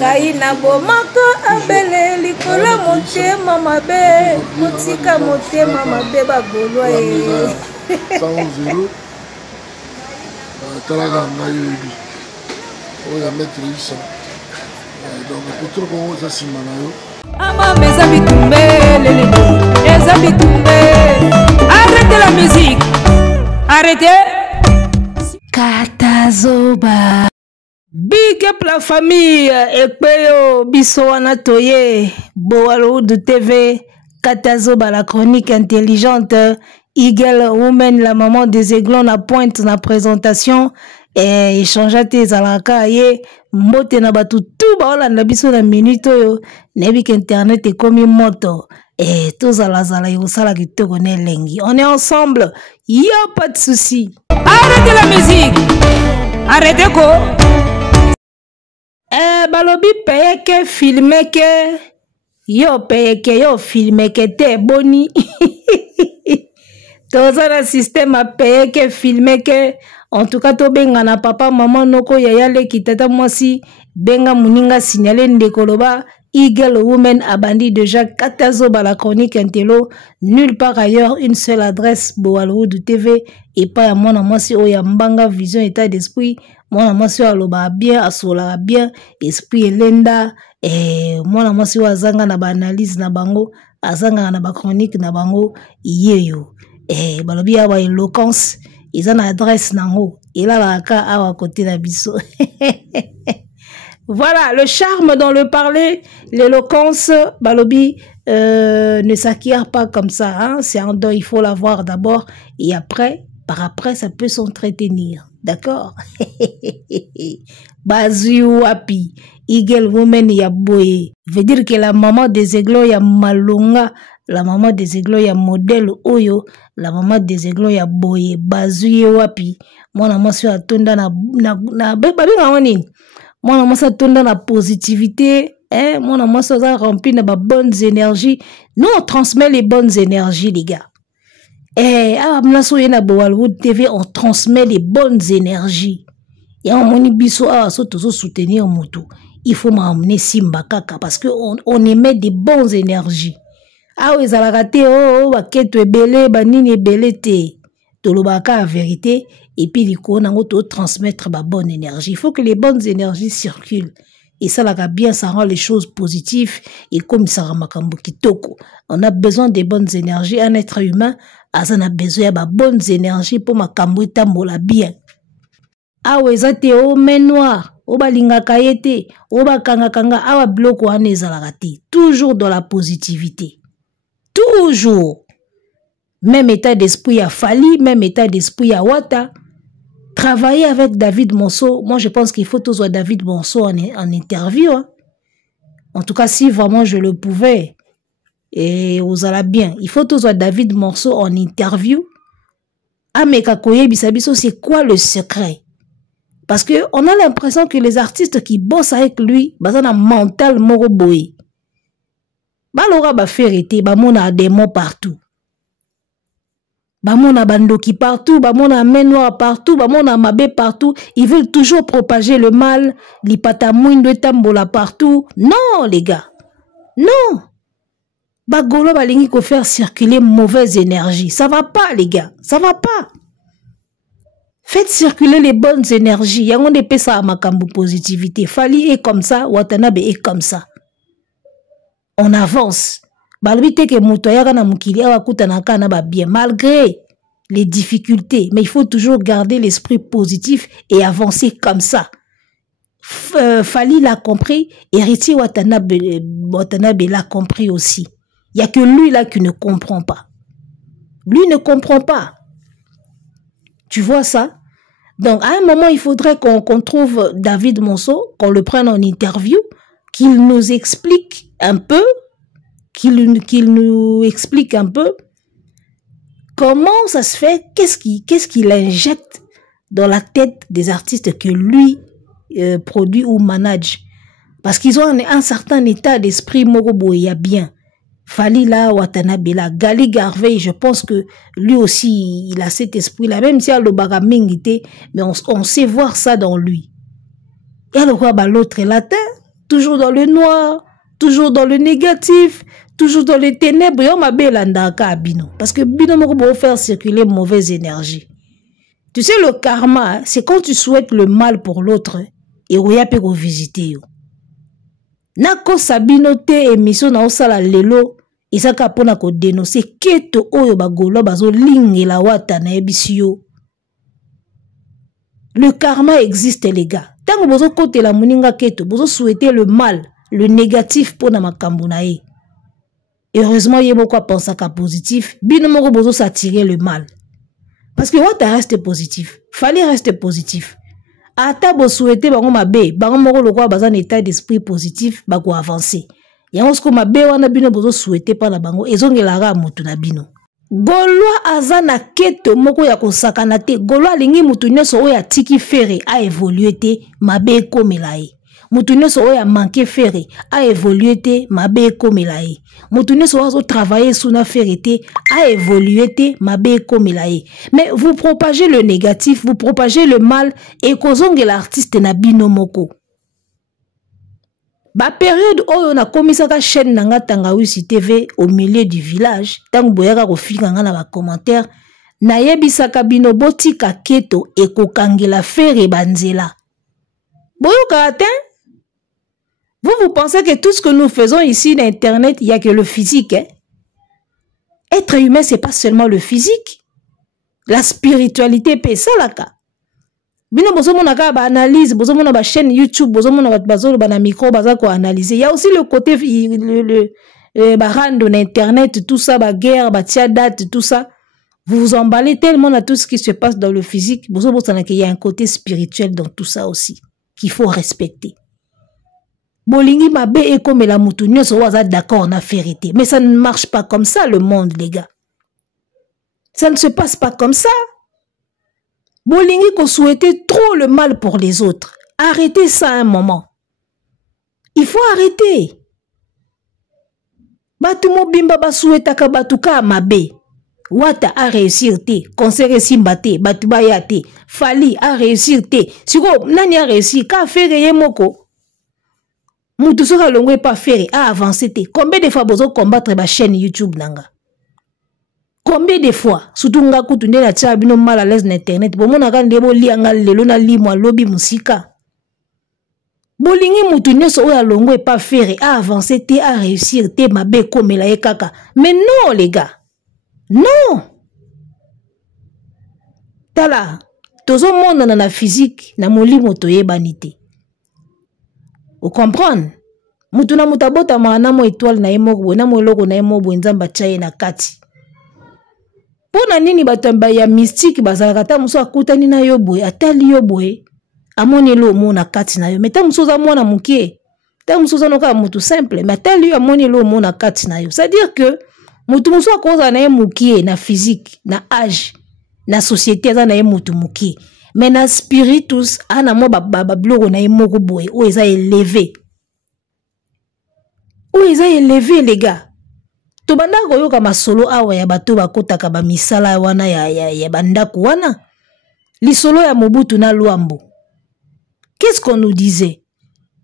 Kaina bomaka abele likola motema mabe motika motema mabe bagolwa e 100 talaka ngai yebi oya mettre 800 donc peut-être qu'on ça sima na yo ama meza bitumbe lele meza bitumbe arrêtez la musique arrêtez Katazoba. Big up la famille Ekpeyo biso wana toye Boaloudu TV Katazoba la chronique intelligente Eagle Woman la maman des aiglons na pointe na présentation et échange tes alaka ye mbote na batu tout ba olanda biso na minute oyo nebik internet ekomi moto et tous à la zala yo sala kitoko ne lengi on est ensemble y a pas de souci. Arrêtez la musique, arrêtez quoi. Balobi paye que filmer que yo paye que yo filmer que te boni toza na système a paye que filmer que en tout cas to benga na papa maman noko yaya le kitata mwasi benga muninga signaler ndekoloba Eagle Woman abandi déjà Katazoba la chronique intello nulle part ailleurs une seule adresse Boaloudu TV et pas à mon mwasi oya mbanga vision état d'esprit mwana mwasi aloba bien asola bien esprit elenda mwana mwasi azanga na ba analyse na bango azanga na ba chronique na bango yeyo balobi awa éloquence ils ont adresse nango et là la ka awa côté na biso. Voilà le charme dans le parler, l'éloquence balobi ne s'acquiert pas comme ça hein? C'est un don, il faut l'avoir d'abord et après par après ça peut s'entretenir. D'accord? Bazui wapi Eagle Woman ya boye veut dire que la maman des aiglons ya malonga, la maman des aiglons ya modèle oyo, la maman des aiglons ya boye bazui wapi mwana mwasi atonda na babinga woni mwana mwasi atonda na positivité hein mwana mwasi aza rempli na ba bonnes énergies. Nous on transmet les bonnes énergies les gars. Na Boaloudu TV, on transmet les bonnes énergies. Et on moni biso soutenir moto. Il faut m'amener Simba Kaka parce que on émet des bonnes énergies. Ah oui, ça l'a raté, baketo ebele, banini ebele te. Tolobaka la vérité. Et puis, on a transmettre la bonne énergie. Il faut que les bonnes énergies circulent. Et ça, là, bien, ça rend les choses positives. Et comme ça, on a besoin des bonnes énergies. Un être humain, on a besoin de bonnes énergies pour ma kambuita mola bien. Ah ouais, ça te o noir, o balinga kayete, o bakanga kanga, awa bloko ane zalarati. Toujours dans la positivité. Toujours. Même état d'esprit à Fali, même état d'esprit à Wata. Travailler avec David Monceau, moi je pense qu'il faut toujours David Monceau en interview. Hein. En tout cas, si vraiment je le pouvais, et vous allez bien, il faut toujours David Monceau en interview. Ah mais Kakoye Bisabiso, c'est quoi le secret? Parce que on a l'impression que les artistes qui bossent avec lui, ils ont un mental moroboé. Balora ba ferité, ba mona des mots partout. Bamona bandoki partout, bamona main noire partout, bamona mabe partout. Ils veulent toujours propager le mal. Lipata mouindo tambola partout. Non, les gars. Non. Bagolo balingi ko faire circuler mauvaise énergie. Ça va pas, les gars. Ça va pas. Faites circuler les bonnes énergies. Yango de pesa à makambo positivité. Fali est comme ça, Watanabe est comme ça. On avance. Que malgré les difficultés, mais il faut toujours garder l'esprit positif et avancer comme ça. Fali l'a compris, Héritier Watanabe l'a compris aussi. Il n'y a que lui là qui ne comprend pas. Lui ne comprend pas. Tu vois ça? Donc à un moment, il faudrait qu'on trouve David Monceau, qu'on le prenne en interview, qu'il nous explique un peu, qu'il nous explique un peu comment ça se fait, qu'est-ce qu'il injecte dans la tête des artistes que lui produit ou manage. Parce qu'ils ont un certain état d'esprit moroboya bien. Falila Watanabe, Gali Garvey, je pense que lui aussi, il a cet esprit-là, même si il a le bagamingité, mais on sait voir ça dans lui. Et alors quoi, l'autre latin, toujours dans le noir, toujours dans le négatif, toujours dans les ténèbres. Yo ma belandaka bino. Parce que bino moko bo faire circuler mauvaise énergie. Tu sais, le karma, c'est quand tu souhaites le mal pour l'autre, et oya pe ko visiter yo. Nako sabino te émission na osala lelo, isaka pona ko dénoncer keto oyo bagolo bazo lingela wata na ebisi yo. Le karma existe, les gars. Tant que vous côté la moninga keto, vous souhaitez le mal, le négatif pour na makambo na ye. Heureusement, il y a beaucoup à penser qu'à positif. Bino moko bozo s'attirer le mal. Parce que wata reste positif. Fallait rester positif. Ata bo souhaiter bango mabe, bango moko lokwa bazan état d'esprit positif, bako avancer. Yango sko mabe wana bino bozo souhaiter pa na bango ezongelara mutu na bino. Gaulois azana keto moko ya kosakana te. Gaulois alingi mutu nyonso oyo atiki fere a évolué te mabe ekomela ye. Mutu nyonso oyo manqué fere a évolué te mabe ekomela ye. Mutu nyonso oyo travailler suna fere te a évolué te mabe ekomela ye. Mais vous propagez le négatif, vous propagez le mal et kozongela l'artiste na bino moko. Ba période oyo na komisaka chaîne nanga Tangawisi TV au milieu du village, tango boyaka ko fika nga na ba commentaire, na yebisaka bino botika keto e kokangela fere banzela. Boyoka atin? Vous pensez que tout ce que nous faisons ici dans internet, il y a que le physique, hein? Être humain, c'est pas seulement le physique. La spiritualité peut ça là ka. Bino bozo mona ka ba analyse, bozo mona ba chaîne YouTube, bozo mona bazo ba na micro baza ko analyser. Il y a aussi le côté ba rando na internet, tout ça, ba guerre, ba tia date, tout ça. Vous vous emballez tellement à tout ce qui se passe dans le physique, bozo bosana qu'il y a un côté spirituel dans tout ça aussi qu'il faut respecter. Bolingi mabe e comme la mutu nyonso waza d'accord na vérité, mais ça ne marche pas comme ça le monde les gars. Ça ne se passe pas comme ça. Bolingi qu'on souhaitait trop le mal pour les autres. Arrêtez ça un moment. Il faut arrêter. Batu mo bimba ba souhaitaka batuka mabe. Wata a réussir te. Conseil simba te. Batu ba ya te. Fali a réussir te. Siko nani a réussi. Ka fere ye moko. Moutou soka longwe pas fere a avancé te. Combien de fois bozo combattre ba chaîne YouTube nanga? Combien de fois, surtout nga kutu nde na tia bino mal à l'aise na internet, bomona ka ndebo lianga lelo na limwa lobi musika. Bolingi mutu nyonso oyo alongo e pas faire, a avancer te, a réussir te, mabe komela ye kaka. Mais non les gars. Non. Tala, tozo mona na physique, na molimo toyebani te. Vous comprenez? Mutu na mutabota maana mo étoile na yemo, na mo logo na yemo nzamba chaye na kati. Pona nini batamba ya mystique bazalaka ta muso akutani na yo boye atali yo boye amoni lo mona kati na yo meta muso za mona mukie ta muso za noka mutu simple mais atali yo amoni lo mona kati na yo, c'est à dire que mutu muso akoza na ye mukie na physique na âge na société za na ye mutu mukie mais na spiritus ana mo ba blogo na ye moko boye o eza élevé les gars. Tobanda koyoka masolo awa ya bato bakotaka ba misala wana ya bandaku wana. Lisolo ya Mobutu na Luambo. Qu'est-ce qu'on nous disait?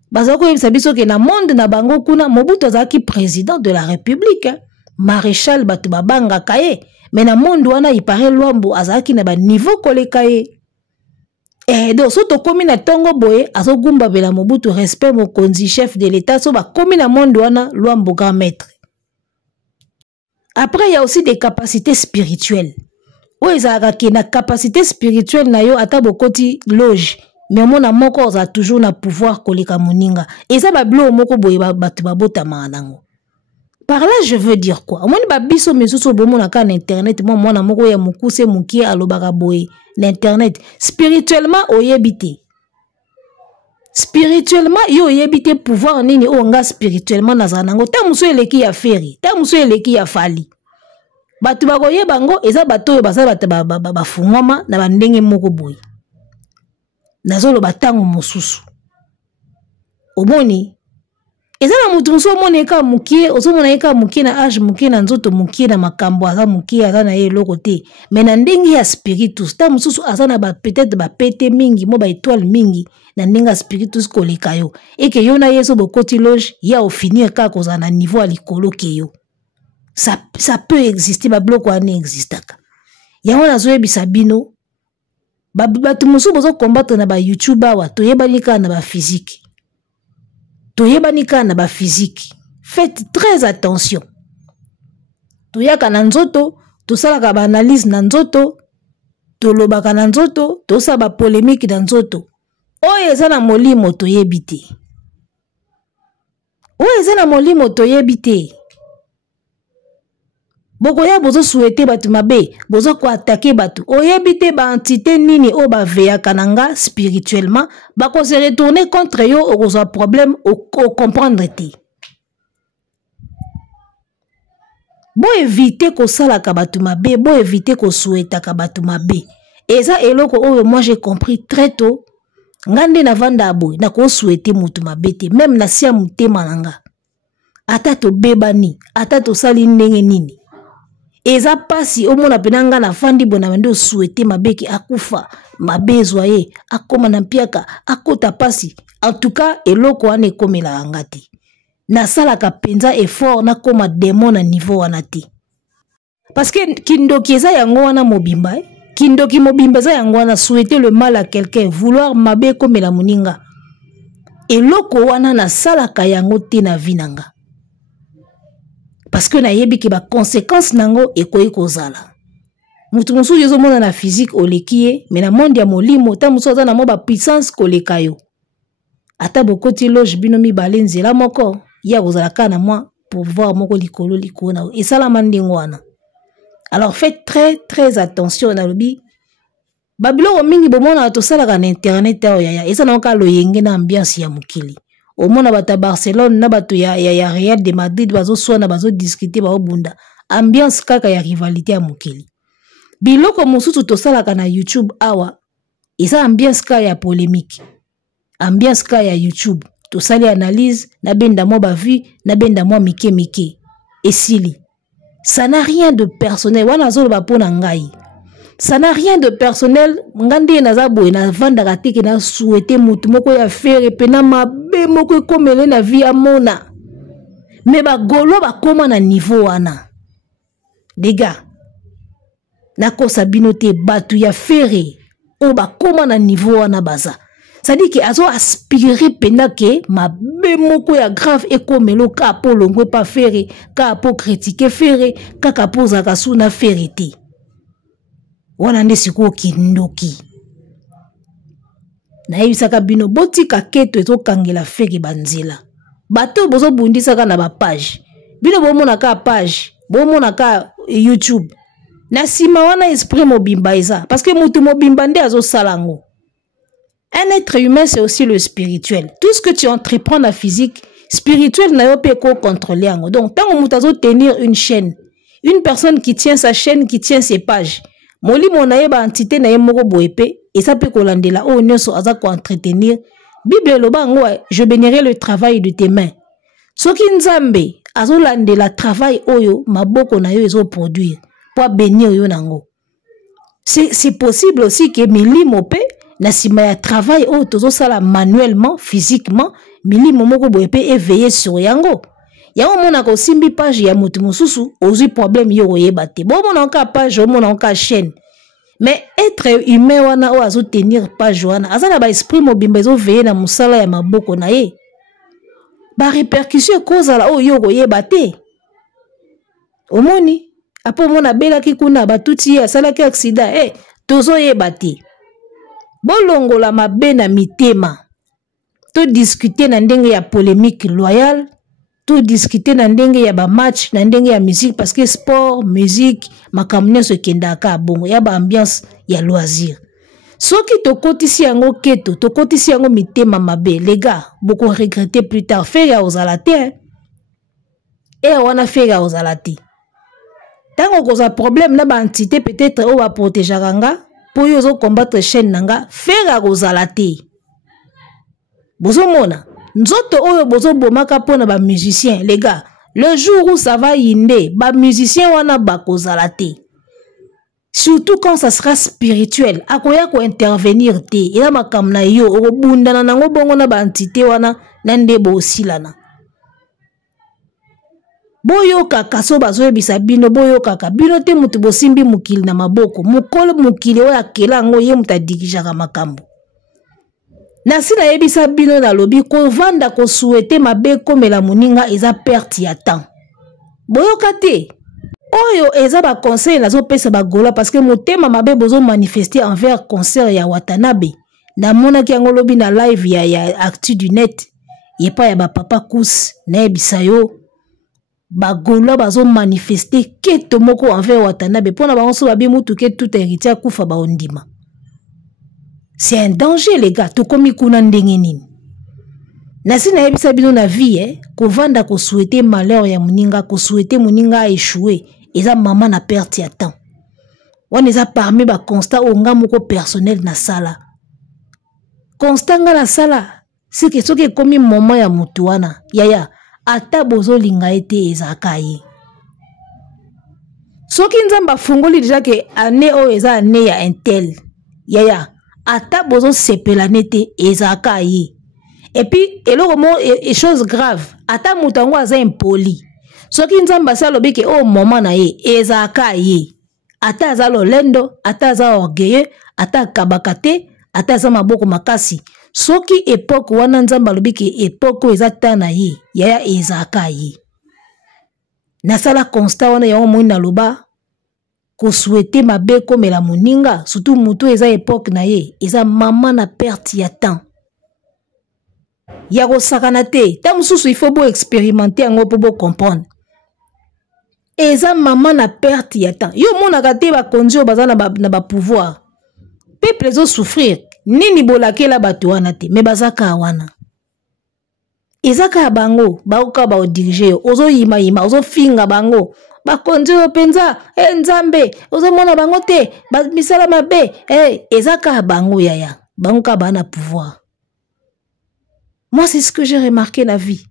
Bazako yebisa biso ke na monde na bango kuna Mobutu azaki président de la République, hein? Maréchal bato babanga kaye. Mais na monde wana il paraît Luambo azaki na ba niveau koleka ye. Donc soto komi na tongo boye azogumba bela Mobutu respect mokonzi chef de l'état so ba komi na monde wana Luambo grand maître. Après, il y a aussi des capacités spirituelles. Oui, il y a une capacité spirituelle, ata bokoti loge. Mais mon amour a toujours un pouvoir koleka moninga. Et ça, bablo moko boye batu babota manango. Par là, je veux dire quoi? Mon babiso mesuso bomo na kan internet, mon amour ya mukuse mukie alobaka boye l'internet. Spirituellement, oyebite. Spirituellement, yo yebite pouvoir nini onga spirituellement nazanango. Ta muso eleki ya feri, ta muso eleki ya fali. Batu bagoye bango eza bato yo baza bafungwama na bandenge moko boye. Nazolo batango mosusu. Omoni ezana mutu muso moneka mukie ozomona eka mukie na âge mukie na nzoto mukie na makambo aza mukie aza na ye eloko te mais na ndenge ya spiritus ta mususu aza na peut-être bapete mingi mo ba étoile mingi na ndenge ya spiritus koleka yo eke yo na yeso bokoti loge ya ofinir kaka kozala na niveau ya likolo ke yo ça peut exister babiloko wana existaka yango nazoyebisa bino bato mosusu bozokombatre na bayoutube awa toyebani kaka na baphysique toyebani kaka na baphysique faites très attention toyaka na nzoto tosalaka baanalyse na nzoto tolobaka na nzoto tosala bapolémique na nzoto oyo eza na molimo toyebi te oyo eza na molimo toyebi te bokoya bozo souhaiter batu mabe bozo ko attaquer batu oyebi te ba entité nini o ba veyaka nanga spirituellement ba ko se retourner contre yo o kozwa problème o comprendre te bo éviter ko sala ka batu mabe bo éviter ko souhaiter ka batu mabe eza eloko oyo moi j'ai compris très tôt ngande na vanda aboy na ko souhaiter mutu mabe te même na sia mutema nanga ata to bebani ata to sali ndenge nini eza pasi omona penanga na fandi bona mando souhaiter mabeki akufa mabezwa ye akoma na mpiaka akota pasi en tout cas eloko wana ekomela angati na sala ka penza effort na koma démon na niveau wana te parce que kindoki eza yango wana mobimba kindoki mobimba eza yango wana souhaiter le mal à quelqu'un vouloir mabe komela muninga eloko wana na sala ka yango te na vinanga parce que na yebi ki ba conséquence nango ekoyi kozala mutu musu yozo mona na physique olekie mais na monde ya molimo ta musu aza na mo ba puissance koleka yo ata bokoti loge bino mibale nzela moko ya kozala ka na moi pouvoir moko likolo likona esala mandingo wana alors faites très attention na lobi babilo mingi bomona to sala ka na internet ya ya esa na ka loyenge na ambiance ya mukili au moins à Barcelone na bato ya Real de Madrid bazo sona bazo discuter ba obunda ambiance kaka ya rivalité ya mukili biloko mususu to sala kana YouTube awa esa ambiance ka ya polémique ambiance ka ya YouTube to sali analyse na benda mo ba vie na benda mo mike esili ça n'a rien de personnel wana zo ba pona ngai ça n'a rien de personnel ngandi naza boye na vanda kateke na souhaiter mutu moko ya faire pena mabe moko komele na vie amona mais ba golo ba koma na niveau wana les gars na kosa binote batu ya faire o ba koma na niveau wana baza ça dit que azo aspirer pena ke mabe moko ya grave e komelo ka po longwe pa faire ka po critiquer faire ka poza ka suna faire te wana nde siko kindoki na yebisaka bino botika keto ezokangela feki banzela bato bozo bundisaka na ba page bino bomona ka page bomona ka YouTube na sima wana esprit mobimba eza parce que mutu mobimba nde azo salango un être humain c'est aussi le spirituel tout ce que tu entreprends na physique spirituel na yo pe ko contrôler yango donc tant mutu azo tenir une chaîne une personne qui tient sa chaîne qui tient ses pages molimo na yeba entité na ye moko boepe et ça peut kolandela o nyonso aza ko entretenir Bible loba ngo je bénirai le travail de tes mains soki nzambe azolandela travail oyo maboko na yo ezo produire pour bénir yo nango c'est possible aussi que milimo pe na sima ya travail oyo tozo sala manuellement physiquement milimo moko boepe éveiller sur yango yango mona ko simbi page ya mutu mususu ozui problème yo oyeba te bo mona ka page o mona ka chaîne mais être humain wana o azo tenir page wana azana ba esprit mobimba ezo veiller na musala ya maboko na ye ba répercussion cause la o yo oyeba te omoni apo mona bela ki kuna batuti ya sala ki accident tozo yeba te bolongola mabe na mitema to discuter na ndenge ya polémique loyale tout discuter na ndenge ya ba match na ndenge ya musique parce que sport musique makamne se kendaka bongo ya ba ambiance ya loisir soki to kotisi yango keto to kotisi yango mitema mabe les gars beaucoup regretter plus tard faire ya ozalate et wana faire ya ozalate tango koza problème na ba entité peut-être o va protéger nga pour yo zo combattre chaîne nanga faire ya ozalate bozomona nzoto oyo bozo bomaka pona ba musiciens les gars. Le jour où ça va yinde, ba musicien wana bakozala te. Surtout quand ça sera spirituel, akoya ko intervenir te. Ila makamna yo obundana nango bongo na ba entité wana nande bo osilana. Boyo kaka so bazo ebisa bino boyo kaka bino te mutu bosimbi mukili na maboko. Mukolo mukili oya kela ngo ye mutadigijaka makambo. Nasi na yebisa bino na lobi ko vanda ko souhaiter mabe komela muninga eza perte ya temps. Boyo kate oyo eza ba conseil nazo pesa ba gola parce que motema mabe bozo manifester envers concert ya Watanabe. Na mona ki yango lobi na live ya Actu du Net. Yepa ya ba papa Kous na yebisa yo ba gola bazo manifester keto moko envers Watanabe pona ba onso babi mutu ke tout héritier kufa ba ondima. C'est un danger les gars, tout comme ikuna ndenge nini. Nasi na yebisa bino na vie ko vanda ko souhaiter malheur ya muninga, ko souhaiter muninga échouer, eza maman na perte ya temps. On eza parmi ba constat onga moko personnel na sala. Constat nga na sala, c'est que soki komi moment ya mutu wana, yaya ata bozo linga ete ezaka ye. Soki nzamba fungoli déjà que année o eza année ya intel. Yaya ata bozo sepela nete ezaka ye. Et puis eloko mo et chose grave, ata mutango aza impoli. Soki nzamba sa lobi ke o moment na ye ezaka ye. Ata aza lolendo, ata aza orgueilleux, ata kabakate, ata aza maboko makasi. Soki époque wana nzamba lobi ke époque eza tana ye, yaya ezaka ye. Nasala constat wana ya omo na loba ko souhaiter mabe komela muninga, surtout mutu eza époque na ye, eza maman na perte ya temps. Ya ko sakana te, ta mususu il faut bo expérimenter ngo po bo comprendre. Eza maman na perte ya temps. Yo mona kate ba konjo baza na ba pouvoir. Peuple zo souffrir, nini bolakela bato wana te, me bazaka wana. Ezaka bango, baoka ba diriger, ozo yima ozo finga bango. Ba konjo penza, nzambe, ozo mona bango te, ba misala mabe, ezaka bango yaya, bango ka bana pouvoir. Moi c'est ce que j'ai remarqué la vie.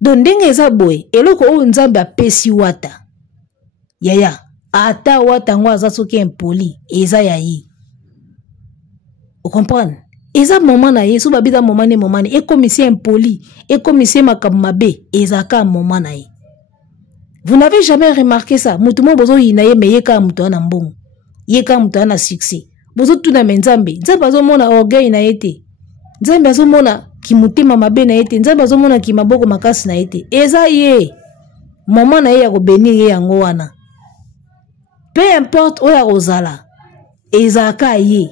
Donc ndenge eza boy, eloko o nzambe apesi wata. Yaya, ata wata ngo aza soki impoli, eza yayi. Vous comprenez? Eza moment na ye, so babita moment ne, e komisi impoli, e komisi makammabe, ezaka moment na ye. Vous n'avez jamais remarqué ça? Mutumo bozo yinaye me yeka mutu na mbongo. Yeka mutu na succès. Bozo tuna menzambe. Nzambe bazo mona orgueil na yete. Nzambe bazo mona ki mutema mabe na yete. Nzambe bazo mona ki maboko makasi na yete. Eza ye. Moment na ye ya ko bénir ye yango wana. Peu importe oya rozala. Ezaka ye.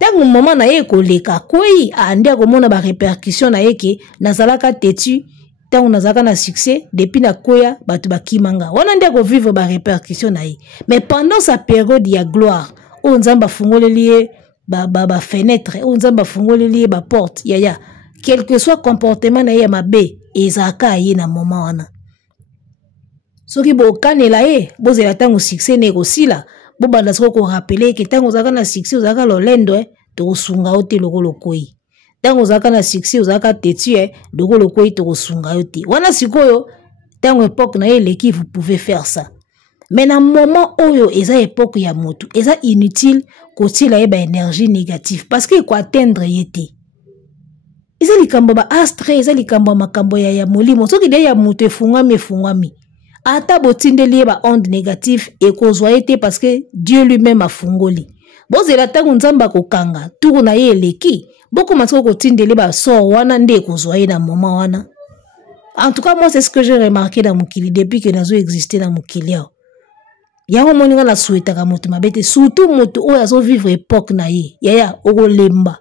Tango moment na ye ko leka koi ande ko mona ba répercussion na yeke nazalaka tetu. Tant nazaka na succès depuis na koya batu bakimanga wana ndia ko vivre ba répercussion na ye. Mais pendant sa période ya gloire o nzamba fungoleli ba fenêtre o nzamba fungoleli ba porte yaya quel que soit comportement na ye mabe ezaka ye na moment wana soki bo kanela ye bozela tango succès ne kosila bo banda soko ko rappeler que tango zaka na succès ozaka lolendo to sunga ote lokolo koi. Tango zaka na succès ozaka tetu doko lokoi to sunga yote. Wana sikoyo tango époque na eleki vous pouvez faire ça. Mais na moment oyo eza époque ya motu, eza inutile kotila eba énergie négative parce que ko atteindre yete. Eza likambo ba astre, eza likambo makambo ya molimo. Soki de ya motu efungwami. Ata botindeli ba onde négative et kozwa yete parce que Dieu lui-même a fungoli. Bozela tango nzamba kokanga, turu na ye eleki. Beaucoup matiko kotindeli ba so wana nde kozwa ye na moment wana. En tout cas, moi c'est ce que j'ai remarqué dans mokili depuis que nazo existé dans mokili yao. Yango moninga na souhaitaka moto mabete surtout moto oyo azo vivre époque na ye. Yaya okolemba.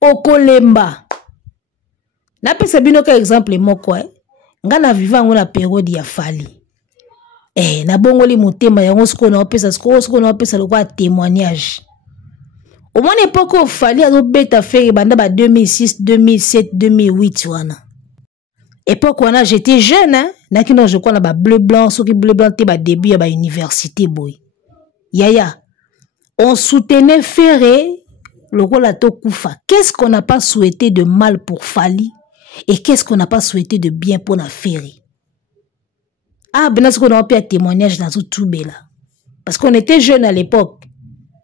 Okolemba. Na pesa bino ka exemple moko nga na vivango na période ya fali. Na bongoli motema yango siko na opesa siko na opesa lokwa témoignage. Au moins époque où fallait azo beta faire banda ba 2006, 2007, 2008 wana. Époque wana j'étais jeune nakino je crois na ba bleu blanc soki bleu blanc te ba début ya ba université boy. Yaya. On soutenait Ferré lokola to kufa. Qu'est-ce qu'on n'a pas souhaité de mal pour Fally et qu'est-ce qu'on n'a pas souhaité de bien pour la Ferry? Ah, ben est-ce qu'on a pu un témoignage dans tout là? Parce qu'on était jeunes à l'époque.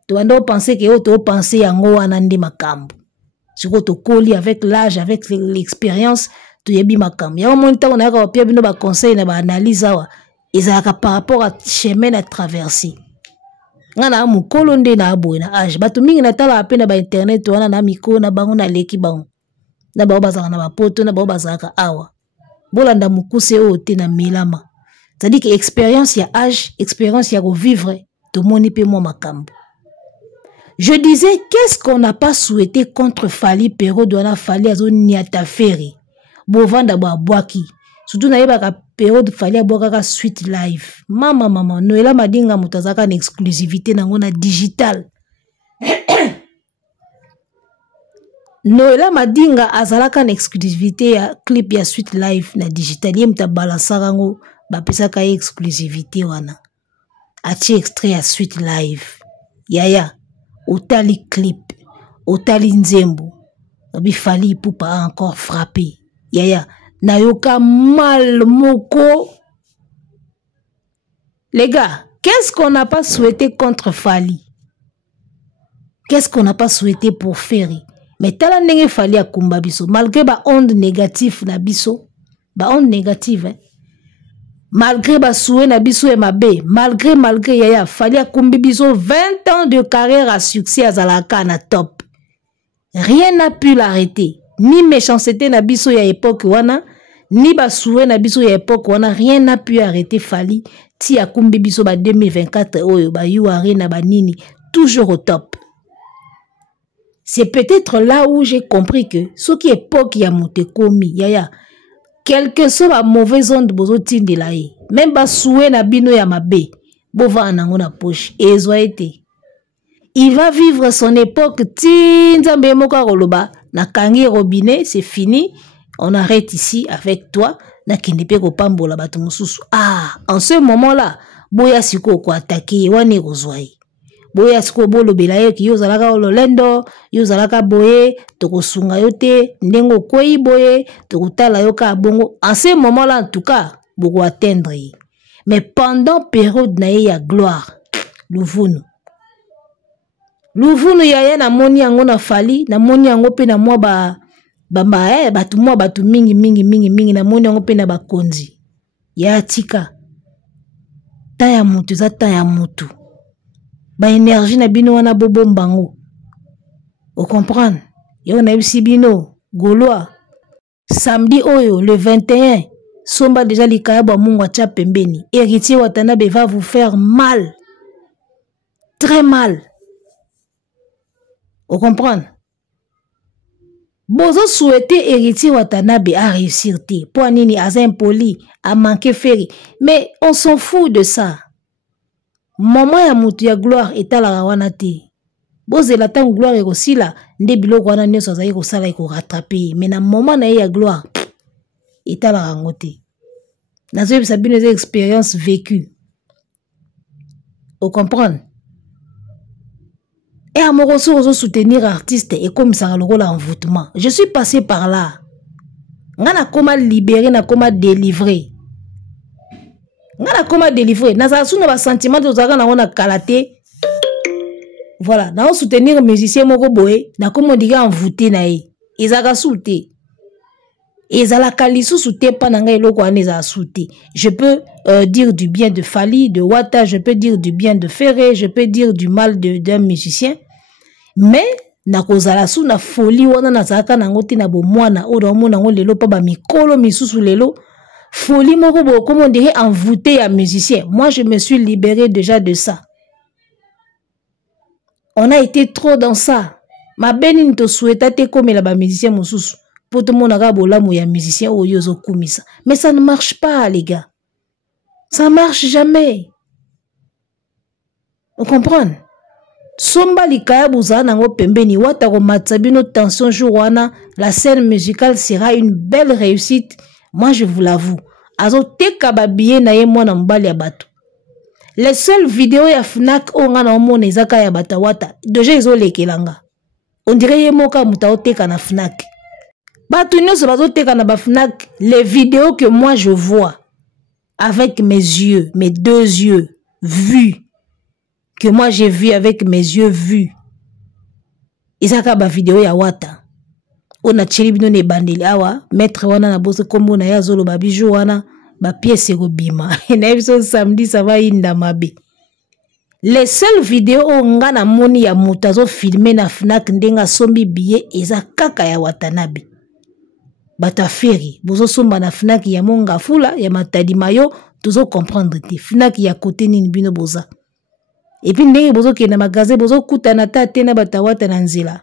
Tu as pensé que tu as pensé à ngo anande makambo. Si tu colli avec l'âge, avec l'expérience, tu as bien makambo. Il y a un moment où on a pu un conseil, une analyse, et ça par rapport à chemin à traverser. Ngana mu kolonde na abo na âge. Batu mingi na tala apena ba internet wana na miko na bango na leki bango. Na ba bazaka na ba poto na ba bazaka awa. Bolanda mukuse o te na milama. C'est-à-dire que expérience y a âge, expérience y a vivre, tout le monde peut moi makambo. Je disais, qu'est-ce qu'on n'a pas souhaité contre Fally Pero douana Fally azo niata Ferry. Bovanda ba boaki. Surtout na yeba ka Pero de Fally aboka suite live. Mama Noela madinga mutazaka na exclusivité na ngona digital. Noela madinga azalaka na exclusivité ya clip ya suite live na digital. Yemta balansaka ngo bapesaka exclusivité wana. Achi extrait à suite live. Yaya. Otali clip. Otali nzembo. Abi Fally Ipupa a encore frappé. Yaya. Nayoka mal moko. Les gars, qu'est-ce qu'on n'a pas souhaité contre Fally? Qu'est-ce qu'on n'a pas souhaité pour Ferry? Mais tala ndenge Fally a kumba biso. Malgré ba onde négative na biso. Ba onde négative, hein. Malgré Basoué Nabiso et Mabé, malgré Yaya, Fally a kumbi biso 20 ans de carrière à succès à Zalaka na top. Rien n'a pu l'arrêter. Ni méchanceté Nabiso ya époque wana, ni Basoué Nabiso ya époque wana, rien n'a pu arrêter Fally. Ti a kumbi biso ba 2024 oyo ba yuari na ba nini, toujours au top. C'est peut-être là où j'ai compris que ce qui époque ya motekomi, Yaya, quelle que soit la mauvaise onde bozo tindi la ye. Même ba soué na bino ya mabe. Bova anango na poche. Et été. Il va vivre son époque. Tinzambe moka roloba. Na kangi robinet, c'est fini. On arrête ici avec toi. Na kindepe ko pambola batu mususu. Ah, en ce moment-là, boya siko ko attaquer wane rozwai. Boya siko bolo belaye ki yo zalaka ololendo, yo zalaka boye, toko sunga yote, ndengo koi boye, toko tala yoka bongo. En ce moment-là, en tout cas, beaucoup atteindre. Mais pendant période na ya gloire, Louvounou yaya na moni yango na Fally, na moni yango pe na mwa batu mingi na moni yango pe na bakonzi. Ya tika. Ta ya mutu za ta ya mutu. Ba énergie na bino wana bobo mbango. Vous comprenez? Yo na bisi bino Gaulois. Samedi oyo le 21, somba déjà likaya ba mungu acha pembeni. Héritier Watanabe va vous faire mal. Très mal. Vous comprenez? Bozo souhaiter héritier Watanabe à réussir te. Pour nini aza impoli, a manqué Ferry. Mais on s'en fout de ça. Maman ya mutu ya gloire etala wana te. Boze la tang gloire et aussi là, nde biloko wana nyoso azali ko sala ko rattraper. Mais na moment na ya gloire etala rangote. Nazo yebisa bino des expériences vécues. Vous comprenez? Et à mon soutenir artiste et comme ça le rôle envoûtement. Je suis passé par là. Ngana koma libérer na koma délivrer. Ngana koma délivrer. Naza sou na ba sentiment de zaka na ona kalaté. Voilà, na soutenir musicien moko boye, na komo diga envoûté na e. Ezaka souté. Ezala kalisu souté pa na nga eloko ane za souté. Je peux dire du bien de Fally, de Wata, je peux dire du bien de Ferré, je peux dire du mal d'un musicien. Mais na kozala sou na folie wana na zaka na ngoti na bo mwana odo mona ngo lelo pa ba mikolo misusu lelo. Folie moko bo comme on dirait envoûté à musicien. Moi je me suis libéré déjà de ça. On a été trop dans ça. Ma beni nto souhaita te comme la ba musicien mususu. Pour tout le monde a bola mouya musicien ou yozo kumisa. Mais ça ne marche pas les gars. Ça marche jamais. Vous comprenez? Somba likaya buza nango pembeni wata ko matsabino tension jour wana, la scène musicale sera une belle réussite. Moi je vous l'avoue. Azo teka babiye na ye mwana mbali ya bato. Les seules vidéos ya Fnac o nga na omona ezaka ya batawata. Déjà izo lekelanga. On dirait ye moka muta oteka na Fnac. Batu nyonso bazoteka na ba Fnac, les vidéos que moi je vois avec mes yeux, mes 2 yeux vus, que moi j'ai vu avec mes yeux vus. Isaka ba vidéo ya wata. On a tcheli bino ne bandeli awa, maître wana na bosse kombo na ya zolo ba bijou wana, ba pièce robima. Na biso samedi ça va inda mabe. Les seules vidéos nga na moni ya mutazo filmer na Fnac ndenga sombi billet eza kaka ya Watanabe. Bata feri, bozo somba na Fnac ya monga fula ya matadi mayo, tozo comprendre te. Fnac ya côté nini bino boza. Et puis ndenge bozo ke na magasin bozo kuta na tate na bata wata na nzela.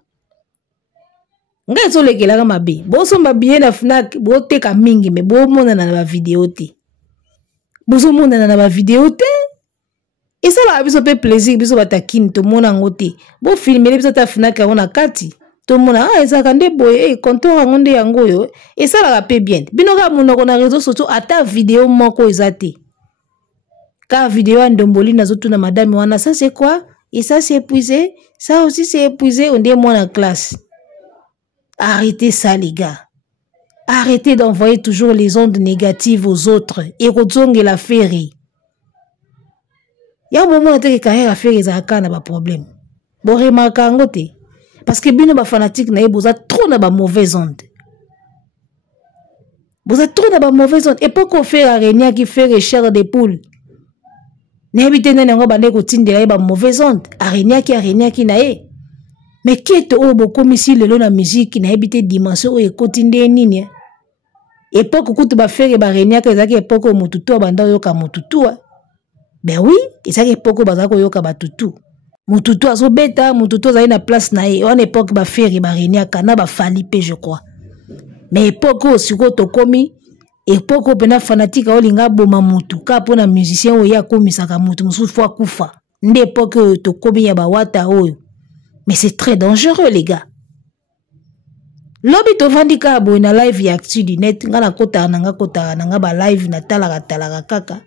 Nga so lekela mabe. Bozo somba billet na Fnac, bo teka mingi me bo mona na ba vidéo te. Bozo mona na ba vidéo te. Et ça va biso pe plaisir biso batakini to mona ngote. Bo filmer biso ta Fnac ya na kati. To mona eza kande boye konto ngonde yango yo. Et ça la pe bien. Bino ka monoko na réseaux sociaux ata vidéo moko ezate. Ka vidéo ndomboli na zotu na madame wana ça c'est quoi? Et ça c'est épuisé, ça aussi c'est épuisé, on dit moi en classe. Arrêtez ça les gars. Arrêtez d'envoyer toujours les ondes négatives aux autres et rozonge la féerie. Ya moment que carrière affaire ezaka na ba problème. Bo remarka ngote parce que bino ba fanatique na boza trop na ba mauvaise onde. Boza trop na ba mauvaise onde et pourquoi faire arenia qui fait chair de poule. N'habite na ngo bande ko tindela ba mauvaise onde. Arenia ki na e. Mais qui o bo komisi lelo na musique na habite dimension o ekotinde nini. Et pourquoi kutu ba faire ba arenia ka ezaki epoko mututu banda yo ka mututu. Ben oui, et ça époque bazako yoka batutu. Mututu azo beta, mututu azo na place na e. On époque ba faire ba renia kana ba falipe je crois. Mais époque aussi ko to komi, époque pena fanatique o linga boma mutu ka pona musicien o ya komisaka mutu musu fois kufa. Nde époque to komi ya ba wata oyo. Mais c'est très dangereux les gars. Lobi to vandika bo na live ya actu du net ngana kota nanga ba live na talaka kaka.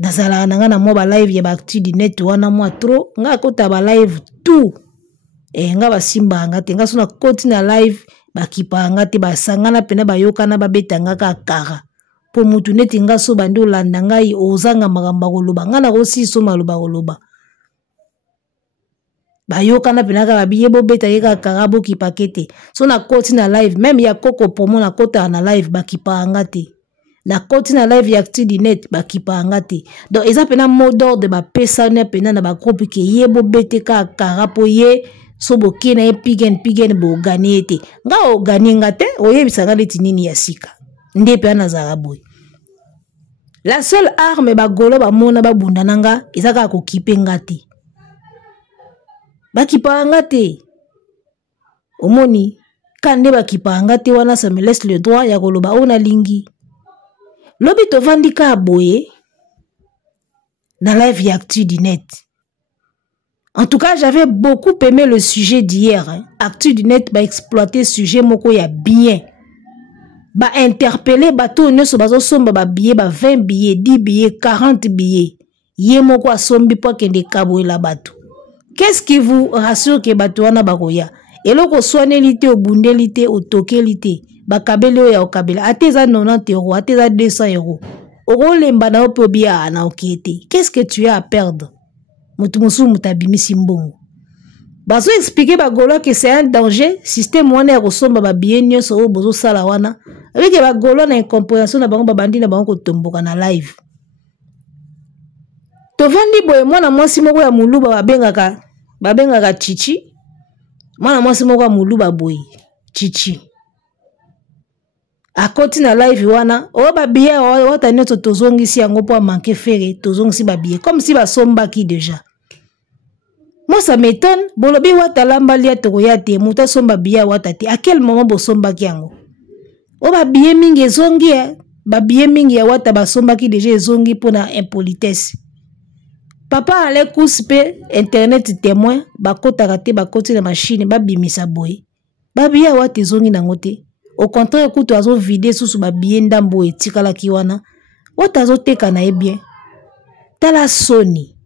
Nazala nanga na mo ba live ya ba actu du net wana moi trop nga kota ba live tout nga ba simba nga te nga sona koti na live ba kipa nga te ba sangana pena ba yokana ba betanga ka kara po mutu net nga so bando landa ngai ozanga magamba koloba nga na kosi so maloba koloba ba yokana pena ka ba biye bo beta ye ka kara bo kipakete so na koti na live même ya koko pomo na kota na live ba kipa nga te. La continue live ya actu du net ba kipa ngate. Donc eza pena mot d'ordre ba pesa na pena na ba groupe ke yebo bete ka karapo ye so bo kena e pigen bo gagner te. Nga o gagner ngate o yebisa ngale tinini ya sika. Nde pe na zaraboy. La seule arme ba golo ba mona ba bunda nanga eza ka ko kipe ngate. Ba kipa ngate. Omoni kande ba kipa ngate wana ça me laisse le droit ya koloba ona lingi. Lobi to vandika aboye na live ya actu du net. En tout cas, j'avais beaucoup aimé le sujet d'hier. Hein. Actu du net ba exploiter sujet moko ya bien. Ba interpeller bato nyonso bazo somba ba billet ba 20 billets, 10 billets, 40 billets. Ye moko asombi po kende kaboye la bato. Qu'est-ce qui vous rassure que bato wana bakoya? Eloko soanelité obundelité otokelité. Bakabele ya okabela ateza 90 euros ateza 200 euros oro lemba na opo bia na okete. Qu'est-ce que tu as à perdre? Mutumusu mutabimisi mbongo bazo expliquer bagolo que c'est un danger système wana ya kosomba ba bien nyonso o bozo sala wana avec bagolo na incompréhension na bango babandi na bango kotomboka na live to vandi boye mwana mwasi moko ya muluba babengaka chichi mwana mwasi moko ya muluba boye chichi a koti na live wana o ba biye o ta nyoto tozongisi yango po manquer fere tozongisi ba biye comme si ba sombaki déjà. Moi ça m'étonne bolobi wata lamba lia to ya te muta somba biya wata te à quel moment bo sombaki yango o ba biye mingi ezongi ba biye mingi ya wata ba sombaki déjà ezongi pona impolitesse. Papa ale kuspe internet témoin ba kota kate ba koti na machine ba bimisa boy ba biya wata ezongi nango te. Au contraire, écoute, oiseau vidé sous ma bien d'ambo et tikala kiwana. Wata zo teka na e bien. Tala soni.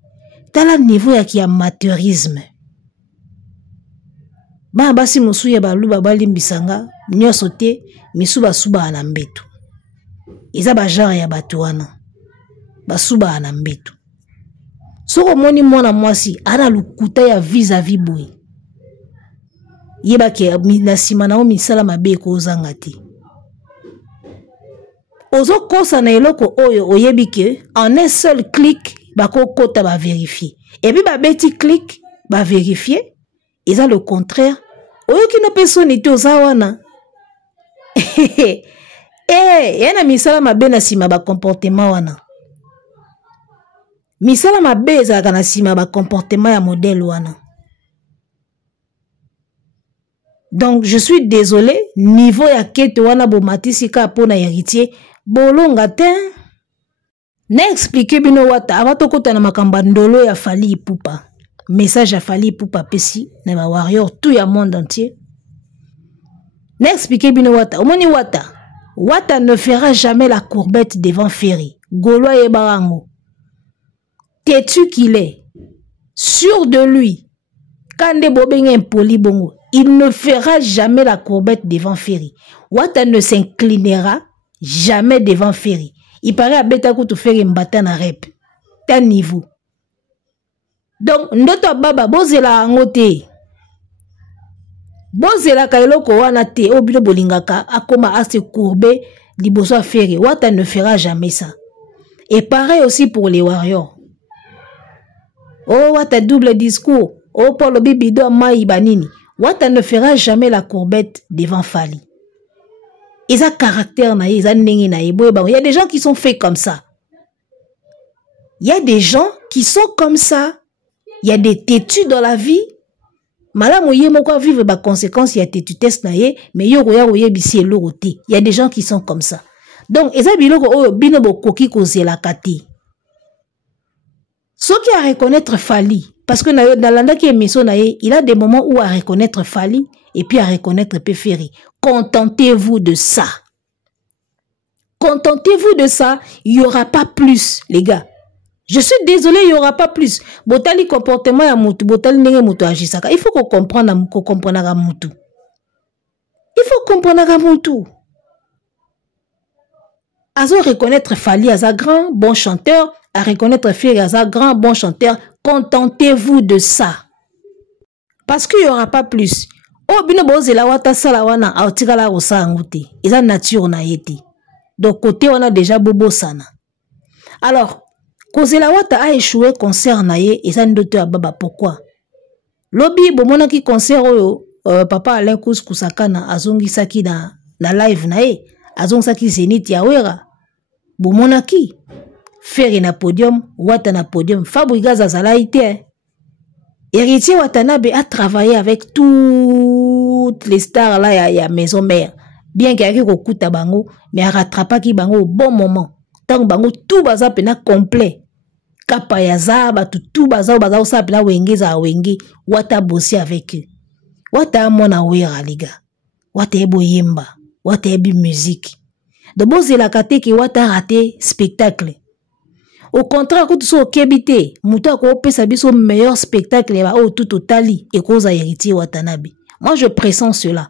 Tala niveau ya ki amateurisme. ba basi musu ya baluba balimbisanga nyoso te misu basuba na mbeto eza ba genre ya bato wana basuba na mbeto soko moni mwana mwasi ana lukuta ya vis-à-vis boy yeba ke na sima na o misala mabe ko zanga te ozo kosa na eloko oyo oyebi ke en un seul clic bako kota ba vérifier et puis ba beti clic ba vérifier eza le contraire oyo kino personne te ozawana yana misala mabe na sima ba comportement wana misala mabe ezalaka na sima ba comportement ya modèle wana. Donc je suis désolé niveau ya kete wana bo matisika pona héritier bolonga te na expliquer bino wata abatokota na makamba ndolo ya Fally Ipupa message ya Fally Ipupa pesi na ba warrior tout ya monde entier na expliquer bino wata omoni wata ne fera jamais la courbette devant Ferry Gaulois et Barango têtu qu'il est sûr de lui kande bobenge impoli bongo il ne fera jamais la courbette devant Ferry wata ne s'inclinera jamais devant Ferry. Il paraît à bêta que tu fais un bâton à rep. T'as niveau. Donc, notre baba, bozela angote. Bozela kailoko wana te, obilo bolingaka, akoma a se courber, liboso Ferry. Wata ne fera jamais ça. Et pareil aussi pour les warriors. Oh, wata double discours. Oh, pour le bibido maï banini. Wata ne fera jamais la courbette devant Fally. Ils ont caractère na ils ont nengi na il y a des gens qui sont faits comme ça. Il y a des gens qui sont comme ça. Il y a des têtus dans la vie. Madame oye moko vivre ba conséquences il y a têtutesse na ye mais yo roya oye bisi eloroté. Il y a des gens qui sont comme ça. Donc eza biloko oyo bino bokoki kozela kati. Ce qui a reconnaître Fally parce que dans l'anda qui est mission na ye, il a des moments où à reconnaître Fally et puis à reconnaître Ferry. Contentez-vous de ça. Contentez-vous de ça. Il n'y aura pas plus, les gars. Je suis désolé, il n'y aura pas plus. Botali comportement ya mutu, botali nenge mutu agisaka. Il faut qu'on comprenne à mutu. Il faut comprendre à mutu. Azo reconnaître Fally as un grand bon chanteur, à reconnaître Ferry as un grand bon chanteur. Contentez-vous de ça. Parce qu'il n'y aura pas plus. Oh, bino bozela wata sala wana autikala osa ngute. Eza nature na yete. Donc côté on a déjà bobo sana. Alors, kozela wata a échoué concert na ye eza ndoto ya baba pourquoi? Lobi bomona ki concert oyo papa Alain Kuskusakana azongisaki na live na ye, azongisaki Zénith ya Wera. Bomona ki Ferry na podium, wata na podium, Fabrice Azalaïte. Héritier Watanabe a travaillé avec toutes les stars là ya maison mère. Bien qu'il y ait un bango, mais a rattrapé qui bango au bon moment. Tant bango tout baza pena complet. Kapa yaza batu tout baza au sa pena wenge za wenge. Wata bossi avec eux. Wata mona wera liga. Wata ebo yemba. Wata ebi musique. De boze la kate ki wata raté spectacle. Au contraire, quand tu sois au Kébité, Mouta ko pesa biso meilleur spectacle au tout tali et cause à héritier Watanabe. Moi je pressens cela.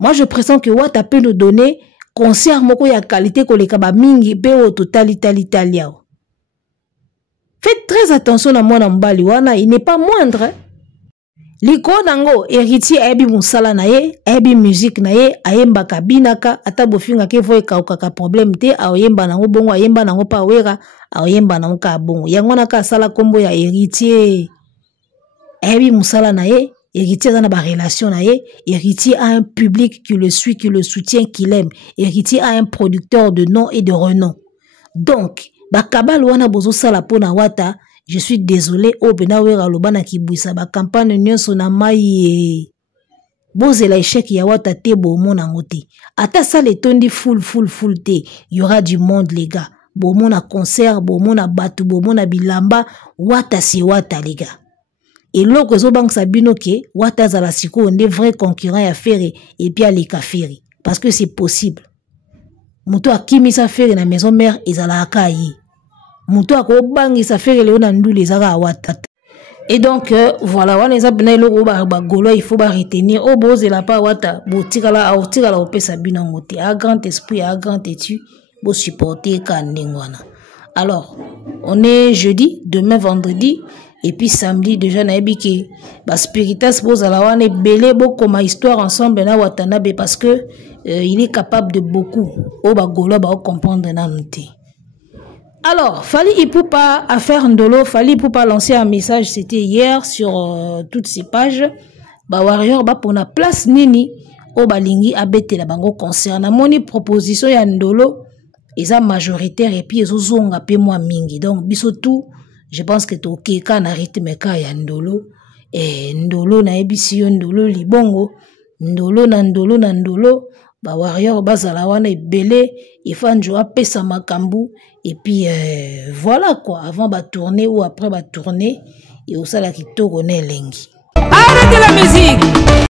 Moi je pressens que Wata peut nous donner concert moko ya qualité ko le kaba mingi be au totali talia. Faites très attention à mon mbali wana, il n'est pas moindre. Hein? Liko nango héritier ebi musala na ye, ebi musique na ye, ayemba kabinaka, ata bofinga ke voye ka problème te, ayemba nango bongo, ayemba nango pa wera, ayemba nango ka bongo. Yango naka sala kombo ya héritier. Ebi musala na ye, héritier dans ba relation na ye, héritier a un public qui le suit, qui le soutient, qui l'aime. Héritier a un producteur de nom et de renom. Donc, ba kabal wana bozo sala pona wata. Je suis désolé, oh benawera lobana kibwisa ba campagne nyonso na mai boze la échec ya wata te bo mona ngote. Ata ça les tondi full te. Il y aura du monde les gars. Bo mona concert, bo mona batu, bo mona bilamba, wata si wata les gars. Et loko zo bank sabino ke wata za la siko on est vrai concurrent ya Ferry et puis les Ferry parce que c'est possible. Muto akimisa Ferry na maison mère ezala akai. Muto ako bangi sa Ferry leo na ndule zaka wata. Et donc, voilà, on les a bien golo, il faut retenir. Oh, bon, c'est la pas wata, botikala, au pesa binangote, à grand esprit, à grand étu, pour supporter Kandengwana. Alors, on est jeudi, demain vendredi, et puis samedi, déjà, na ebiki, Spiritas pose à la wane, belé, beaucoup ma histoire ensemble, na Watanabe, parce que, il est capable de beaucoup. Oh, golo, comprendre na noté. Alors, Fally Ipupa à faire Ndolo, Fally Ipupa lancer un message, c'était hier sur toutes ces pages. Warrior pour la place nini au balingi abete la bango concernant moni proposition ya Ndolo, ils sont majoritaire et puis ils ont un peu moins mingi. Donc bisotou, je pense que toke kana rythme ka ya Ndolo et Ndolo na ebisio Ndolo libongo, Ndolo na Ndolo. Warrior bazala wana belé il faut njoa pesa makambu et puis voilà quoi avant tourner ou après tourner et au sala kitoko na elengi. Arrêtez la musique.